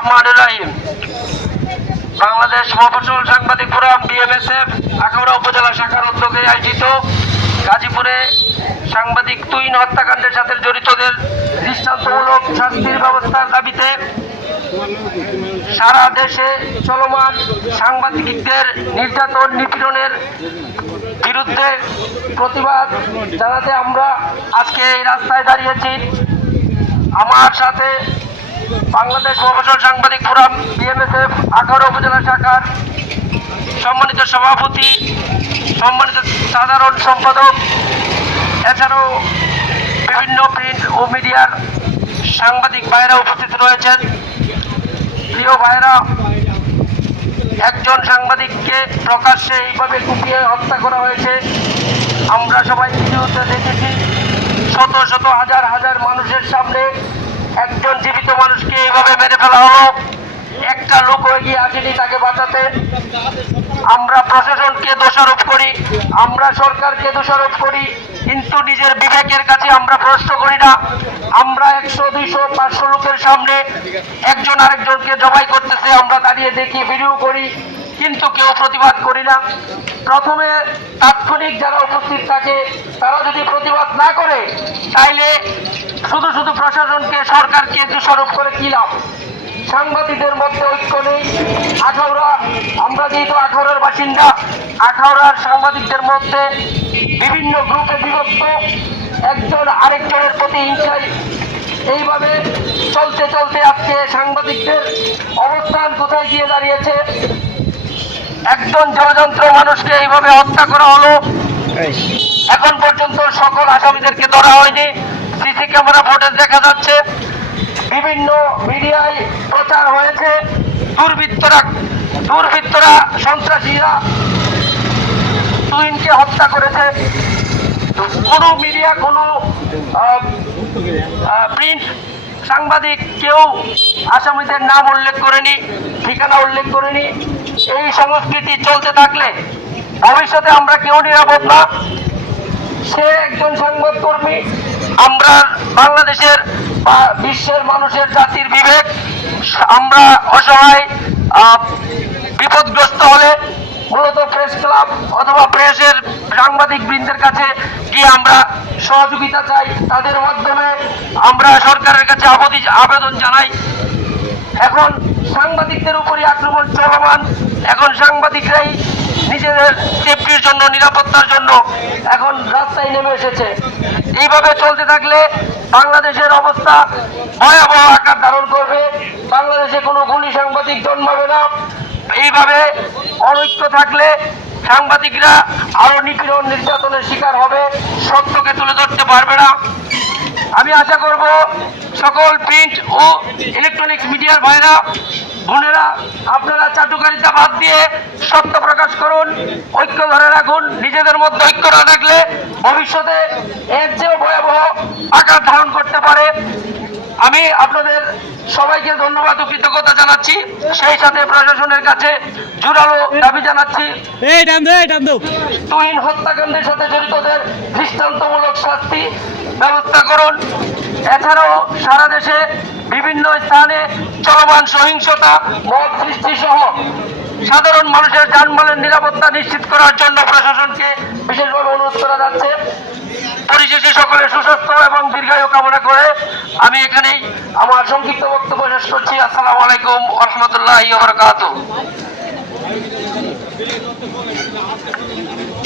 রহমানির রহিম। বাংলাদেশ মফস্বল সাংবাদিক ফোরাম বিএমএসএফ আখাউড়া উপজেলা শাখার উদ্যোগে আয়োজিত গাজীপুরে সাংবাদিক তুহিন হত্যাকাণ্ডের সাথে জড়িতদের দৃষ্টান্তমূলক শাস্তির ব্যবস্থার দাবিতে সারা দেশে চলমান সাংবাদিকদের নির্যাতন নিপীড়নের বিরুদ্ধে প্রতিবাদ জানাতে আমরা আজকে এই রাস্তায় দাঁড়িয়েছি। আমার সাথে বাংলাদেশ মফস্বল সাংবাদিক ফোরাম বিএমএসএফ আখাউড়া উপজেলা শাখার সম্মানিত সভাপতি, সম্মানিত সাধারণ সম্পাদক, এছাড়াও বিভিন্ন প্রিন্ট ও মিডিয়ার সাংবাদিক ভাইয়েরা উপস্থিত রয়েছেন। প্রিয় ভাইয়েরা, একজন সাংবাদিককে প্রকাশ্যে এইভাবে কুপিয়ে হত্যা করা হয়েছে। আমরা সবাই ভিডিওতে দেখেছি। শত শত হাজার হাজার মানুষের সামনে একজন জীবিত মানুষকে এইভাবে মেরে ফেলা হলো। একটা লোক এগিয়ে আসেনি তাকে বাঁচাতে। আমরা প্রশাসনকে দোষারোপ করি, আমরা সরকারকে দোষারোপ করি, কিন্তু নিজের বিবেকের কাছে আমরা প্রশ্ন করি না। আমরা 100, 200, 500 লোকের সামনে একজন আরেকজনকে জবাই করতেছে, আমরা দাঁড়িয়ে দেখি, ভিডিও করি, কিন্তু কেউ প্রতিবাদ করি না। প্রথমে তাৎক্ষণিক যারা উপস্থিত থাকে তারা যদি প্রতিবাদ না করে, তাইলে শুধু শুধু প্রশাসনকে, সরকারকে দোষারোপ করে কি লাভ? সাংবাদিকদের মধ্যে ঐক্য নেই। আখাউড়া, আমরা যেহেতু আখাউড়ার বাসিন্দা, আখাউড়ার সাংবাদিকদের মধ্যে বিভিন্ন গ্রুপে বিভক্ত, একজন আরেকজনের প্রতি হিংসায় এইভাবে চলতে চলতে আজকে সাংবাদিকদের অবস্থান কোথায় গিয়ে দাঁড়িয়েছে? একজন জনযন্ত্র মানুষকে এইভাবে হত্যা করা হলো। এখন পর্যন্ত সকল আসামিদেরকে ধরা হয়নি। সিসি ক্যামেরা ফুটেজ দেখা যাচ্ছে, বিভিন্ন মিডিয়ায় প্রচার হয়েছে। দুর্বৃত্তরা সন্ত্রাসীরা তুহিনকে হত্যা করেছে। কোনো মিডিয়া, কোনো প্রিন্ট সাংবাদিক কেউ আসামিদের নাম উল্লেখ করেনি, ঠিকানা উল্লেখ করেনি। এই সংস্কৃতি চলতে থাকলে ভবিষ্যতে আমরা কেউ নিরাপদ না। সে একজন সংবাদকর্মী। আমরা বাংলাদেশের বা বিশ্বের মানুষের জাতির বিবেক, আমরা অসহায় বিপদগ্রস্ত হলে মূলত প্রেস ক্লাব অথবা প্রেসের সাংবাদিক বৃন্দের কাছে গিয়ে আমরা সহযোগিতা চাই। তাদের মাধ্যমে আমরা সরকারের কাছে আবেদন জানাই। এখন সাংবাদিকদের উপরই আক্রমণ চলমান। এখন সাংবাদিকরাই নিজেদের সেফটির জন্য, নিরাপত্তার জন্য এখন রাস্তায় নেমে এসেছে। এইভাবে চলতে থাকলে বাংলাদেশের অবস্থা ভয়াবহ আকার ধারণ করবে। বাংলাদেশে কোনো গুণী সাংবাদিক জন্মাবে না। এইভাবে অনৈক্য থাকলে সাংবাদিকরা আরো নিপীড়ন, নির্যাতনের শিকার হবে, সত্যকে তুলে ধরতে পারবে না। আমি আশা করব সকল প্রিন্ট ও ইলেকট্রনিক্স মিডিয়ার ভাইরা, বোনেরা, আপনারা চাটুকারিতা বাদ দিয়ে সত্য প্রকাশ করুন, ঐক্য ধরে রাখুন। নিজেদের মধ্যে ঐক্য না থাকলে ভবিষ্যতে এর চেয়েও ভয়াবহ আকার ধারণ করতে পারে। আমি আপনাদের সবাইকে ধন্যবাদ ও কৃতজ্ঞতা জানাচ্ছি। সেই সাথে প্রশাসনের কাছে জোরালো দাবি জানাচ্ছি, তুহিন হত্যাকাণ্ডের সাথে জড়িতদের দৃষ্টান্তমূলক শাস্তি ব্যবস্থা করুন। এছাড়াও সারা দেশে বিভিন্ন স্থানে চলমান সহিংসতা, মব সৃষ্টি সহ সাধারণ মানুষের যানবাহনের নিরাপত্তা নিশ্চিত করার জন্য প্রশাসনকে বিশেষভাবে অনুরোধ করা যাচ্ছে। পরিশেষে সকলের সুস্বাস্থ্য এবং দীর্ঘায়ু কামনা করে আমি এখানেই আমার সংক্ষিপ্ত বক্তব্য শেষ করছি। আসসালামু আলাইকুম ওয়া রাহমাতুল্লাহি ওয়া বারাকাতুহু।